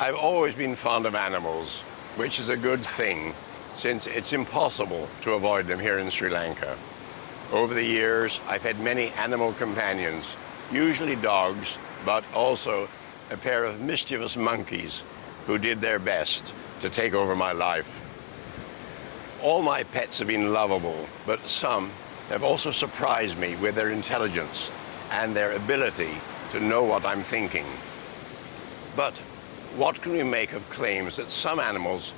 I've always been fond of animals, which is a good thing since it's impossible to avoid them here in Sri Lanka. Over the years, I've had many animal companions, usually dogs, but also a pair of mischievous monkeys who did their best to take over my life. All my pets have been lovable, but some have also surprised me with their intelligence and their ability to know what I'm thinking. But what can we make of claims that some animals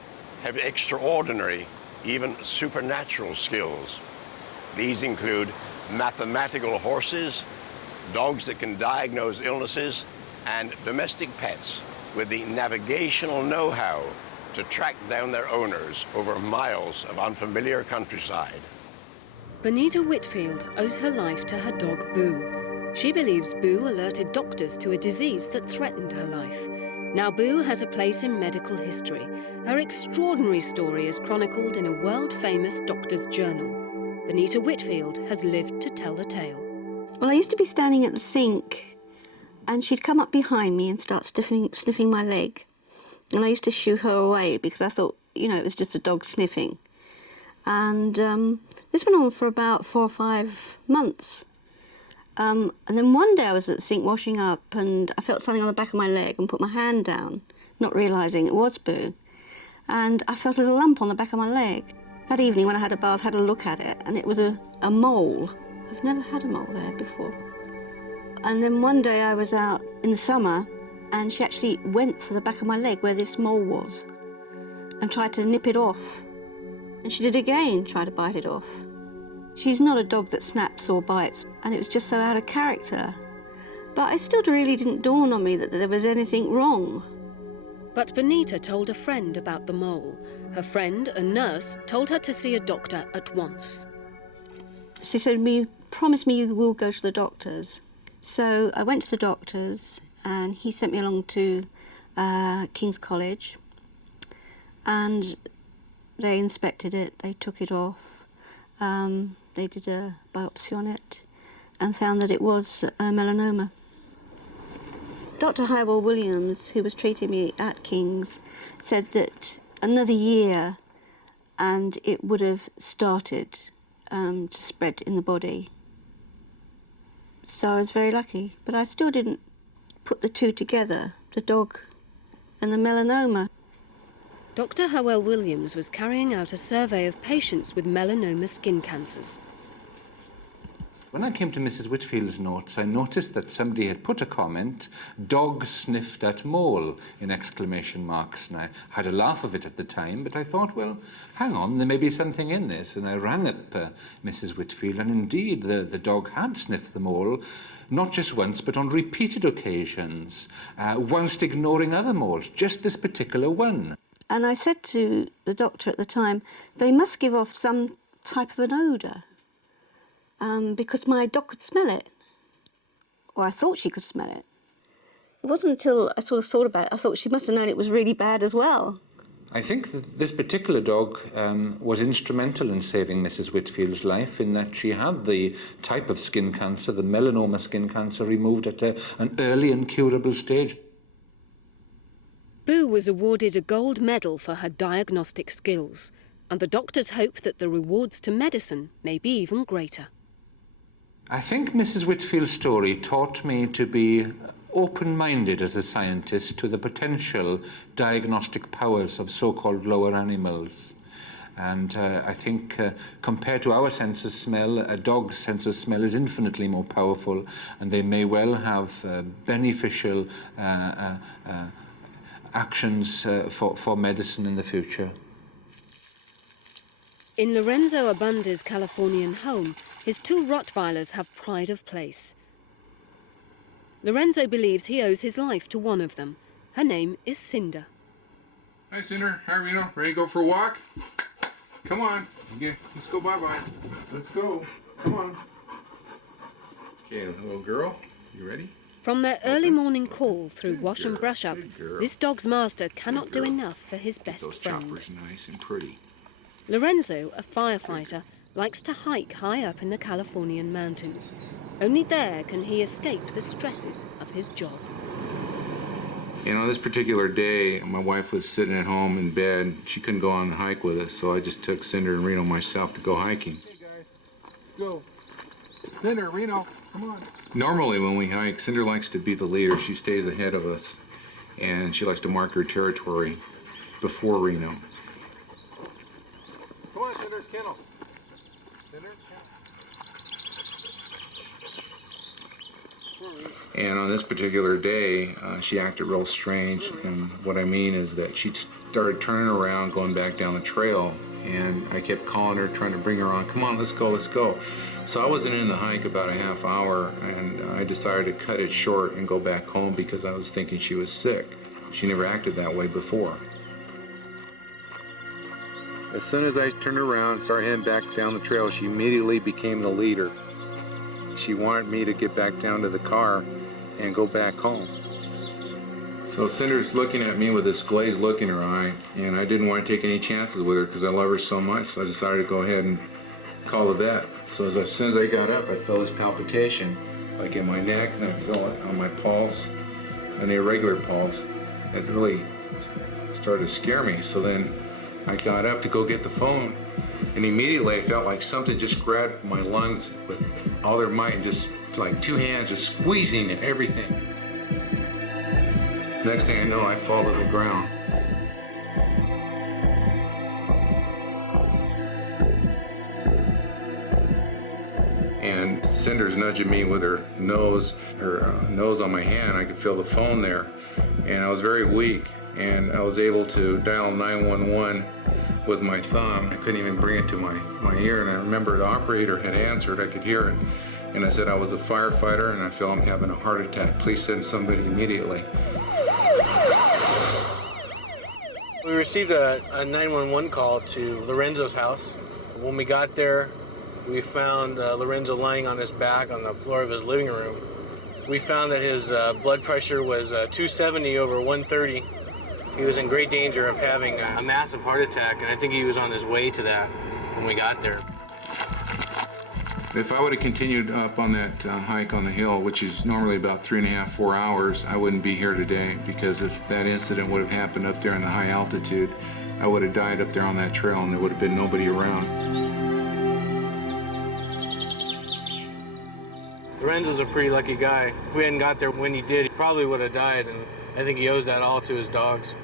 have extraordinary, even supernatural skills? These include mathematical horses, dogs that can diagnose illnesses, and domestic pets with the navigational know-how to track down their owners over miles of unfamiliar countryside. Bonita Whitfield owes her life to her dog Boo. She believes Boo alerted doctors to a disease that threatened her life. Now Boo has a place in medical history. Her extraordinary story is chronicled in a world-famous doctor's journal. Bonita Whitfield has lived to tell the tale. Well, I used to be standing at the sink and she'd come up behind me and start sniffing my leg. And I used to shoo her away because I thought, you know, it was just a dog sniffing. And this went on for about 4 or 5 months. And then one day I was at the sink washing up and I felt something on the back of my leg and put my hand down, not realising it was Boo. And I felt a little lump on the back of my leg. That evening when I had a bath, I had a look at it and it was a mole. I've never had a mole there before. And then one day I was out in the summer and she actually went for the back of my leg where this mole was and tried to nip it off. And she did again, try to bite it off. She's not a dog that snaps or bites, and it was just so out of character. But it still really didn't dawn on me that there was anything wrong. But Bonita told a friend about the mole. Her friend, a nurse, told her to see a doctor at once. She said, promise me you will go to the doctors. So I went to the doctors, and he sent me along to King's College, and they inspected it, they took it off. They did a biopsy on it and found that it was melanoma. Dr. Hywell Williams, who was treating me at King's, said that another year and it would have started to spread in the body. So I was very lucky, but I still didn't put the two together, the dog and the melanoma. Dr. Hywell Williams was carrying out a survey of patients with melanoma skin cancers. When I came to Mrs. Whitfield's notes, I noticed that somebody had put a comment, "Dog sniffed at mole," in exclamation marks. And I had a laugh of it at the time, but I thought, well, hang on, there may be something in this. And I rang up Mrs. Whitfield, and indeed the dog had sniffed the mole, not just once, but on repeated occasions, whilst ignoring other moles, just this particular one. And I said to the doctor at the time, they must give off some type of an odour, because my dog could smell it, or I thought she could smell it. It wasn't until I sort of thought about it, I thought she must have known it was really bad as well. I think that this particular dog was instrumental in saving Mrs. Whitfield's life, in that she had the type of skin cancer, the melanoma skin cancer, removed at an early and curable stage. Boo was awarded a gold medal for her diagnostic skills, and the doctors hope that the rewards to medicine may be even greater. I think Mrs. Whitfield's story taught me to be open-minded as a scientist to the potential diagnostic powers of so-called lower animals. And I think compared to our sense of smell, a dog's sense of smell is infinitely more powerful, and they may well have beneficial actions for medicine in the future. In Lorenzo Abunda's Californian home, his 2 Rottweilers have pride of place. Lorenzo believes he owes his life to one of them. Her name is Cinder. Hi, Cinder. Hi, Reno. Ready to go for a walk? Come on. Yeah, let's go bye-bye. Let's go. Come on. Okay, little girl. You ready? From their early morning call through wash and brush up, this dog's master cannot do enough for his best friend. Those choppers nice and pretty. Lorenzo, a firefighter, likes to hike high up in the Californian mountains. Only there can he escape the stresses of his job. And on this particular day, my wife was sitting at home in bed. She couldn't go on a hike with us, so I just took Cinder and Reno myself to go hiking. Hey guys, go. Cinder, Reno, come on. Normally when we hike, Cinder likes to be the leader. She stays ahead of us, and she likes to mark her territory before Reno. Come on, Cinder, kennel. Cinder, kennel. And on this particular day, she acted real strange. And what I mean is that she started turning around, going back down the trail. And I kept calling her, trying to bring her on. Come on, let's go, let's go. So I wasn't in the hike about a half hour, and I decided to cut it short and go back home because I was thinking she was sick. She never acted that way before. As soon as I turned around and started heading back down the trail, she immediately became the leader. She wanted me to get back down to the car and go back home. So Cinder's looking at me with this glazed look in her eye, and I didn't want to take any chances with her because I love her so much, so I decided to go ahead and call the vet. So as soon as I got up, I felt this palpitation, like in my neck, and I feel it on my pulse, an irregular pulse. It really started to scare me. So then I got up to go get the phone, and immediately I felt like something just grabbed my lungs with all their might and just like two hands just squeezing at everything. Next thing I know, I fall to the ground. And Cinder's nudging me with her nose on my hand. I could feel the phone there, and I was very weak, and I was able to dial 911 with my thumb. I couldn't even bring it to my ear, and I remember the operator had answered. I could hear it, and I said I was a firefighter, and I feel I'm having a heart attack. Please send somebody immediately. We received a 911 call to Lorenzo's house. When we got there, we found Lorenzo lying on his back on the floor of his living room. We found that his blood pressure was 270 over 130. He was in great danger of having a massive heart attack, and I think he was on his way to that when we got there. If I would have continued up on that hike on the hill, which is normally about 3.5, 4 hours, I wouldn't be here today, because if that incident would have happened up there in the high altitude, I would have died up there on that trail and there would have been nobody around. Lorenzo's a pretty lucky guy. If we hadn't got there when he did, he probably would have died, and I think he owes that all to his dogs.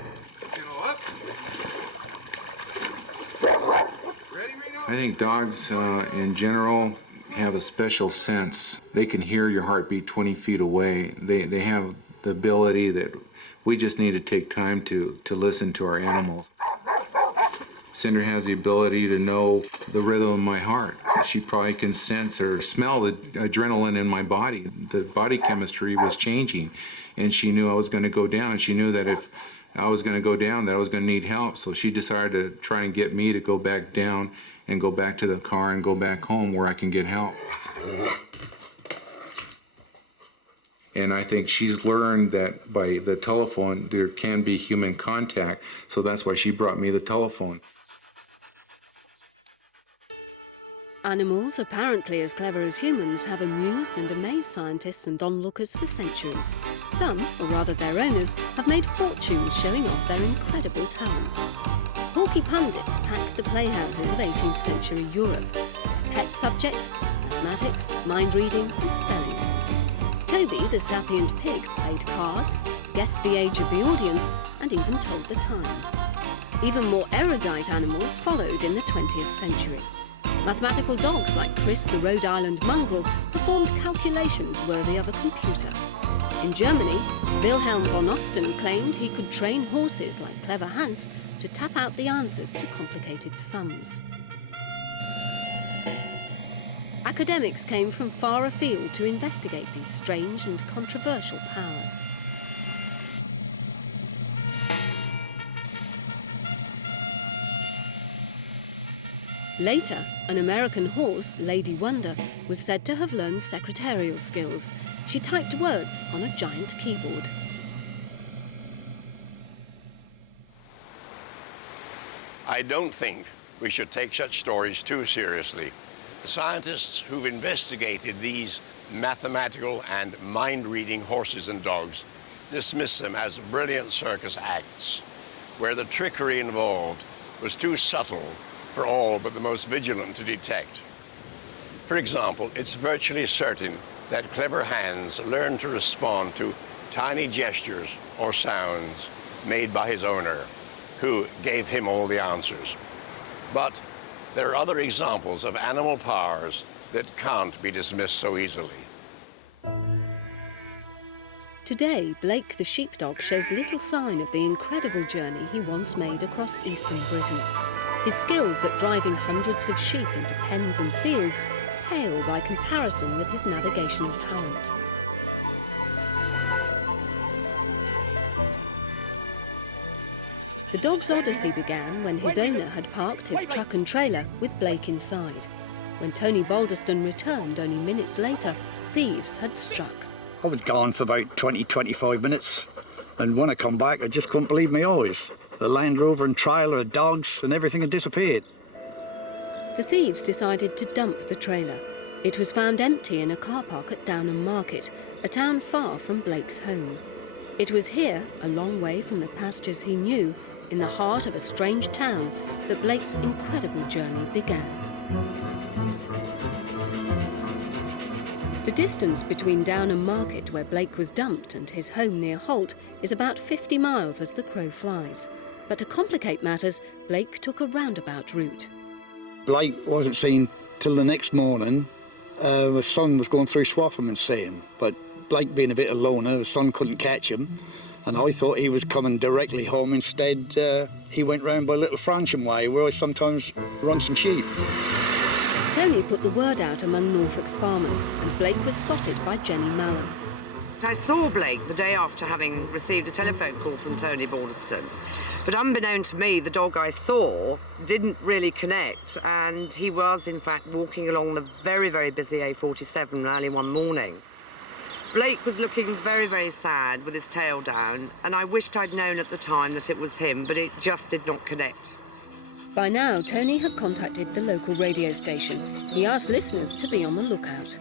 I think dogs in general have a special sense. They can hear your heartbeat 20 feet away. They have the ability that we just need to take time to listen to our animals. Cinder has the ability to know the rhythm of my heart. She probably can sense or smell the adrenaline in my body. The body chemistry was changing, and she knew I was going to go down. She knew that if I was going to go down, that I was going to need help. So she decided to try and get me to go back down and go back to the car and go back home where I can get help. And I think she's learned that by the telephone there can be human contact, so that's why she brought me the telephone. Animals, apparently as clever as humans, have amused and amazed scientists and onlookers for centuries. Some, or rather their owners, have made fortunes showing off their incredible talents. Hawky pundits packed the playhouses of 18th century Europe. Pet subjects, mathematics, mind reading and spelling. Toby, the sapient pig, played cards, guessed the age of the audience and even told the time. Even more erudite animals followed in the 20th century. Mathematical dogs like Chris the Rhode Island mongrel performed calculations worthy of a computer. In Germany, Wilhelm von Osten claimed he could train horses like clever Hans to tap out the answers to complicated sums. Academics came from far afield to investigate these strange and controversial powers. Later, an American horse, Lady Wonder, was said to have learned secretarial skills. She typed words on a giant keyboard. I don't think we should take such stories too seriously. The scientists who've investigated these mathematical and mind-reading horses and dogs dismiss them as brilliant circus acts, where the trickery involved was too subtle for all but the most vigilant to detect. For example, it's virtually certain that clever hands learn to respond to tiny gestures or sounds made by his owner, who gave him all the answers. But there are other examples of animal powers that can't be dismissed so easily. Today, Blake the sheepdog shows little sign of the incredible journey he once made across eastern Britain. His skills at driving hundreds of sheep into pens and fields pale by comparison with his navigational talent. The dog's odyssey began when his owner had parked his truck and trailer with Blake inside. When Tony Balderston returned only minutes later, thieves had struck. I was gone for about 20-25 minutes, and when I come back I just couldn't believe my eyes. The Land Rover and trailer, dogs and everything had disappeared. The thieves decided to dump the trailer. It was found empty in a car park at Downham Market, a town far from Blake's home. It was here, a long way from the pastures he knew, in the heart of a strange town, that Blake's incredible journey began. The distance between Downham Market, where Blake was dumped, and his home near Holt is about 50 miles as the crow flies. But to complicate matters, Blake took a roundabout route. Blake wasn't seen till the next morning. The sun was going through Swaffham and seeing, but Blake being a bit of a loner, the sun couldn't catch him, and I thought he was coming directly home. Instead, he went round by Little Fransham Way, where I sometimes run some sheep. Tony put the word out among Norfolk's farmers, and Blake was spotted by Jenny Mallon. I saw Blake the day after having received a telephone call from Tony Balderston. But unbeknown to me, the dog I saw didn't really connect, and he was, in fact, walking along the very, very busy A47 early one morning. Blake was looking very, very sad with his tail down, and I wished I'd known at the time that it was him, but it just did not connect. By now, Tony had contacted the local radio station. He asked listeners to be on the lookout.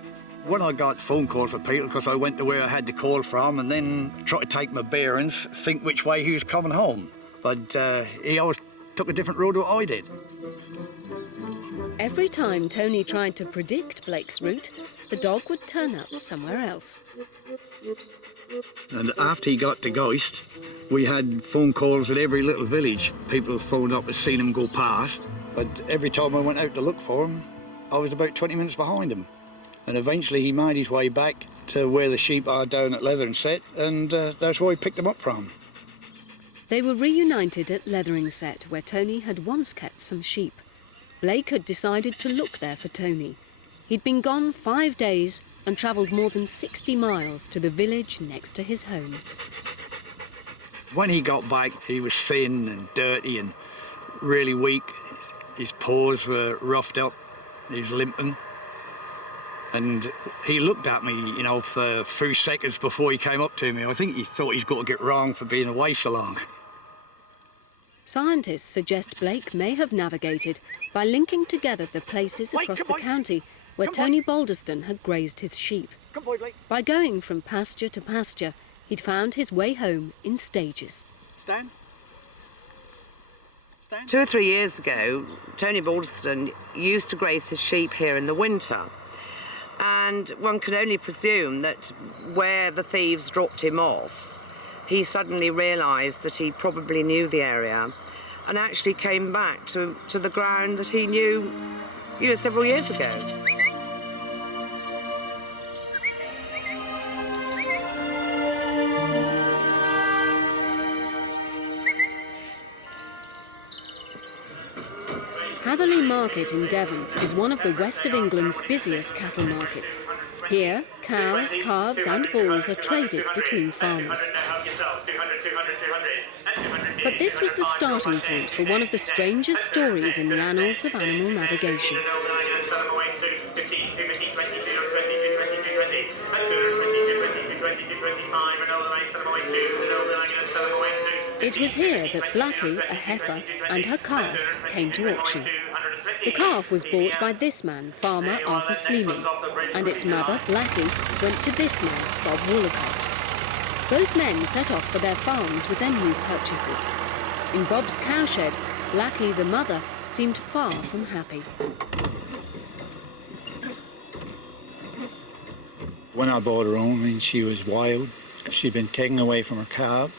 When I got phone calls from people, because I went to where I had the call from, and then try to take my bearings, think which way he was coming home. But he always took a different road to what I did. Every time Tony tried to predict Blake's route, the dog would turn up somewhere else. And after he got to Geist, we had phone calls at every little village. People phoned up and seen him go past. But every time I went out to look for him, I was about 20 minutes behind him. And eventually he made his way back to where the sheep are down at Leatherinset, and that's where I picked him up from. They were reunited at Leatherinset, where Tony had once kept some sheep. Blake had decided to look there for Tony. He'd been gone 5 days and travelled more than 60 miles to the village next to his home. When he got back, he was thin and dirty and really weak. His paws were roughed up, he was limping. And he looked at me, you know, for a few seconds before he came up to me. I think he thought he's got to get wrong for being away so long. Scientists suggest Blake may have navigated by linking together the places across the county where Tony Balderston had grazed his sheep. By going from pasture to pasture, he'd found his way home in stages. Stand. 2 or 3 years ago, Tony Balderston used to graze his sheep here in the winter. And one can only presume that where the thieves dropped him off, he suddenly realised that he probably knew the area and actually came back to the ground that he knew, several years ago. Hatherley Market in Devon is one of the west of England's busiest cattle markets. Here, cows, calves and bulls are traded between farmers. But this was the starting point for one of the strangest stories in the annals of animal navigation. It was here that Blackie, a heifer, and her calf came to auction. The calf was bought by this man, farmer Arthur Sleeman, and its mother, Blackie, went to this man, Bob Woolacott. Both men set off for their farms with their new purchases. In Bob's cowshed, Blackie, the mother, seemed far from happy. When I brought her home, I mean, she was wild. She'd been taken away from her calf.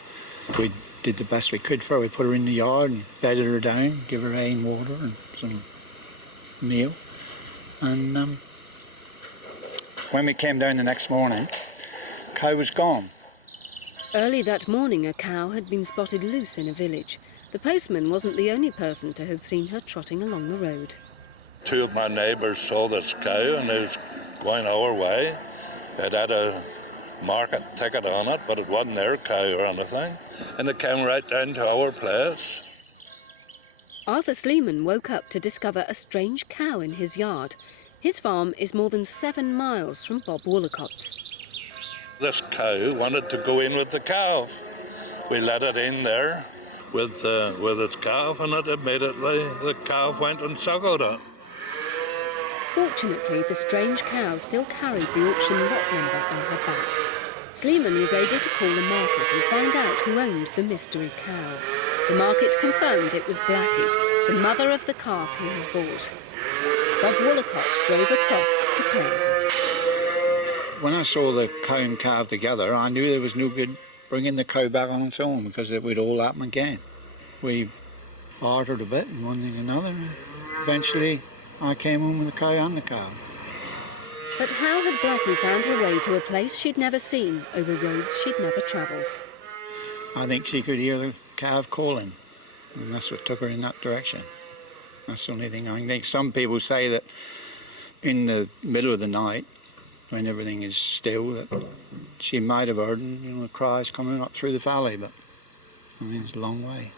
We did the best we could for her. We put her in the yard and bedded her down, give her hay and water and some meal. And when we came down the next morning, the cow was gone. Early that morning, a cow had been spotted loose in a village. The postman wasn't the only person to have seen her trotting along the road. Two of my neighbours saw this cow and it was going our way. It had a market ticket on it, but it wasn't their cow or anything. And it came right down to our place. Arthur Sleeman woke up to discover a strange cow in his yard. His farm is more than 7 miles from Bob Woollicott's. This cow wanted to go in with the calf. We let it in there with its calf, and it immediately, the calf went and suckled it. Fortunately, the strange cow still carried the auction lot number on her back. Sleeman was able to call the market and find out who owned the mystery cow. The market confirmed it was Blackie, the mother of the calf he had bought. Bob Woollicott drove across to claim her. When I saw the cow and calf together, I knew there was no good bringing the cow back on its own because it would all happen again. We bartered a bit and one thing and another, and eventually I came home with the cow and the calf. But how had Blackie found her way to a place she'd never seen, over roads she'd never travelled? I think she could hear the calf calling, and that's what took her in that direction. That's the only thing I think. Some people say that in the middle of the night, when everything is still, that she might have heard, the cries coming up through the valley, but I mean, it's a long way.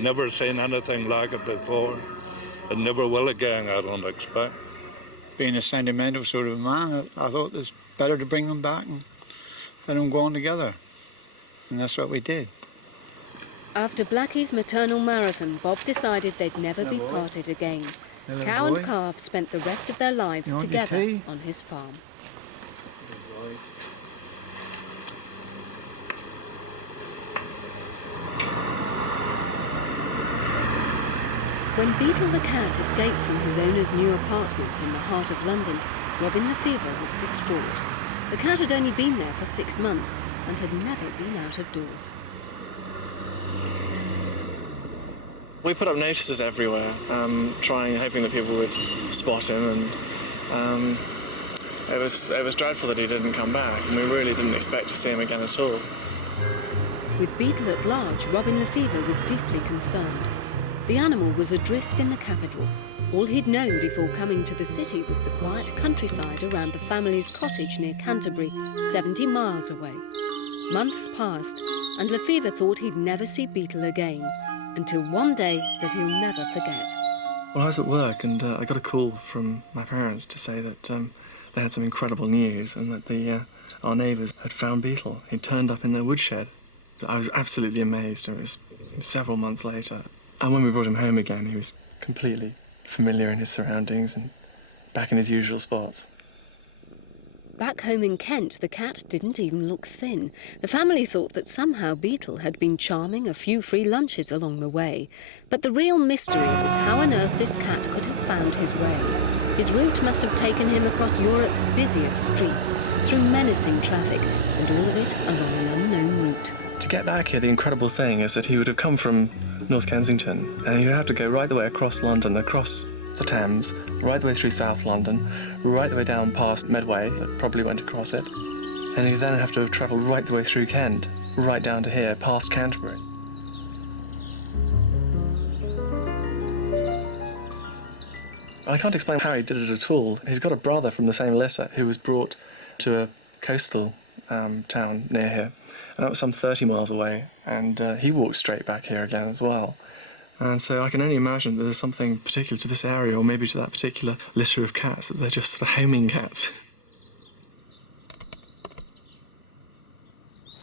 Never seen anything like it before, and never will again, I don't expect. Being a sentimental sort of man, I thought it's better to bring them back and let them go on together, and that's what we did. After Blackie's maternal marathon, Bob decided they'd never be parted again. Cow and calf spent the rest of their lives together on his farm. When Beetle the cat escaped from his owner's new apartment in the heart of London, Robin Lefevre was distraught. The cat had only been there for 6 months and had never been out of doors. We put up notices everywhere, hoping that people would spot him, and it was dreadful that he didn't come back, and we really didn't expect to see him again at all. With Beetle at large, Robin Lefevre was deeply concerned. The animal was adrift in the capital. All he'd known before coming to the city was the quiet countryside around the family's cottage near Canterbury, 70 miles away. Months passed, and Lefevre thought he'd never see Beetle again, until one day that he'll never forget. Well, I was at work, and I got a call from my parents to say that they had some incredible news, and that our neighbours had found Beetle. He turned up in their woodshed. I was absolutely amazed. It was several months later. And when we brought him home again, he was completely familiar in his surroundings and back in his usual spots. Back home in Kent, the cat didn't even look thin. The family thought that somehow Beetle had been charming a few free lunches along the way. But the real mystery was how on earth this cat could have found his way. His route must have taken him across Europe's busiest streets, through menacing traffic, and all of it along an unknown route. To get back here, the incredible thing is that he would have come from North Kensington, and he'd have to go right the way across London, across the Thames, right the way through South London, right the way down past Medway, that probably went across it, and he'd then have to have travelled right the way through Kent, right down to here, past Canterbury. I can't explain how he did it at all. He's got a brother from the same litter who was brought to a coastal town near here, and that was some 30 miles away, and he walked straight back here again as well. And so I can only imagine that there's something particular to this area, or maybe to that particular litter of cats, that they're just sort of homing cats.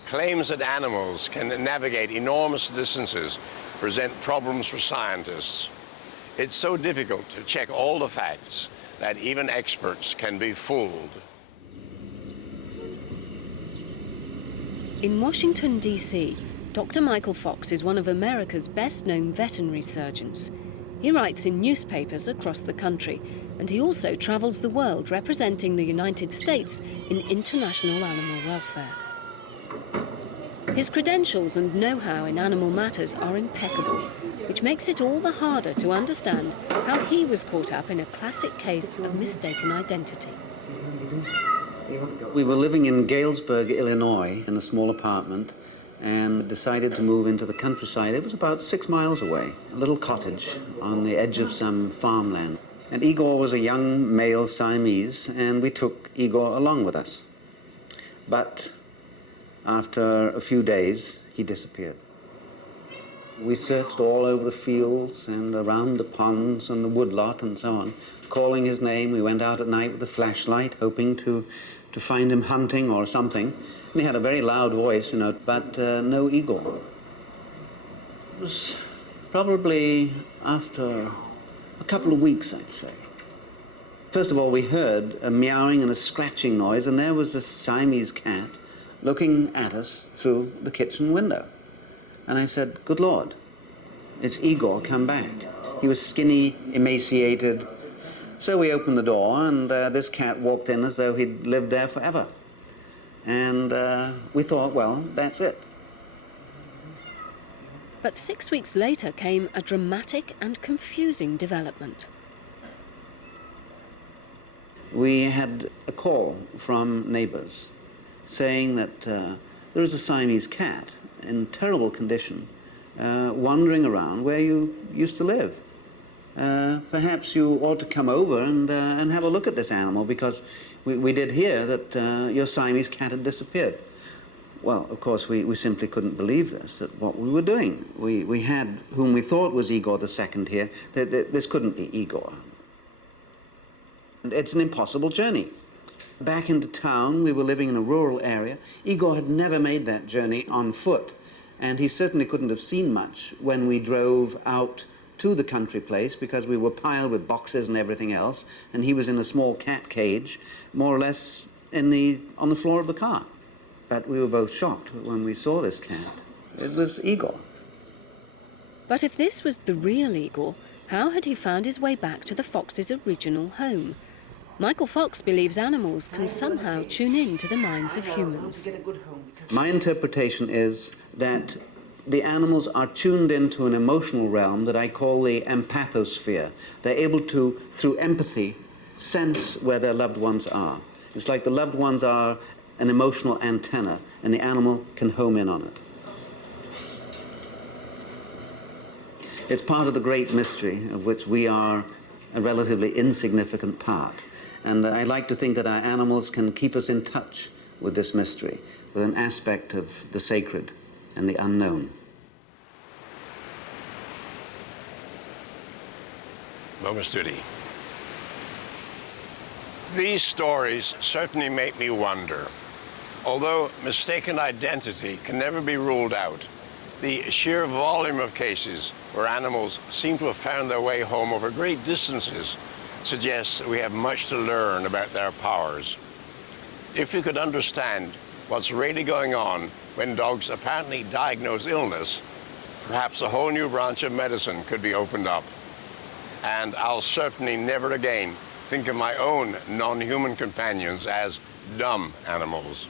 Claims that animals can navigate enormous distances present problems for scientists. It's so difficult to check all the facts that even experts can be fooled. In Washington, D.C., Dr. Michael Fox is one of America's best-known veterinary surgeons. He writes in newspapers across the country, and he also travels the world representing the United States in international animal welfare. His credentials and know-how in animal matters are impeccable, which makes it all the harder to understand how he was caught up in a classic case of mistaken identity. We were living in Galesburg, Illinois, in a small apartment, and decided to move into the countryside. It was about 6 miles away, a little cottage on the edge of some farmland. And Igor was a young male Siamese, and we took Igor along with us. But after a few days, he disappeared. We searched all over the fields and around the ponds and the woodlot and so on, calling his name. We went out at night with a flashlight, hoping to find him hunting or something. And he had a very loud voice, you know, but no Igor. It was probably after a couple of weeks, I'd say. First of all, we heard a meowing and a scratching noise, and there was this Siamese cat looking at us through the kitchen window. And I said, "Good Lord, it's Igor come back." He was skinny, emaciated. So we opened the door, and this cat walked in as though he'd lived there forever. And we thought, well, that's it. But 6 weeks later came a dramatic and confusing development. We had a call from neighbors saying that there is a Siamese cat in terrible condition wandering around where you used to live. Perhaps you ought to come over and have a look at this animal, because we did hear that your Siamese cat had disappeared. Well, of course, we simply couldn't believe this, that what we were doing. We had whom we thought was Igor II here. This couldn't be Igor. And it's an impossible journey. Back into town, we were living in a rural area. Igor had never made that journey on foot, and he certainly couldn't have seen much when we drove out to the country place, because we were piled with boxes and everything else, and he was in a small cat cage, more or less on the floor of the car. But we were both shocked when we saw this cat. It was Igor. But if this was the real Igor, how had he found his way back to the fox's original home? Michael Fox believes animals can somehow tune in to the minds of humans. My interpretation is that the animals are tuned into an emotional realm that I call the empathosphere. They're able to, through empathy, sense where their loved ones are. It's like the loved ones are an emotional antenna, and the animal can home in on it. It's part of the great mystery of which we are a relatively insignificant part. And I like to think that our animals can keep us in touch with this mystery, with an aspect of the sacred and the unknown. Moment study. These stories certainly make me wonder. Although mistaken identity can never be ruled out, the sheer volume of cases where animals seem to have found their way home over great distances suggests that we have much to learn about their powers. If we could understand what's really going on when dogs apparently diagnose illness, perhaps a whole new branch of medicine could be opened up. And I'll certainly never again think of my own non-human companions as dumb animals.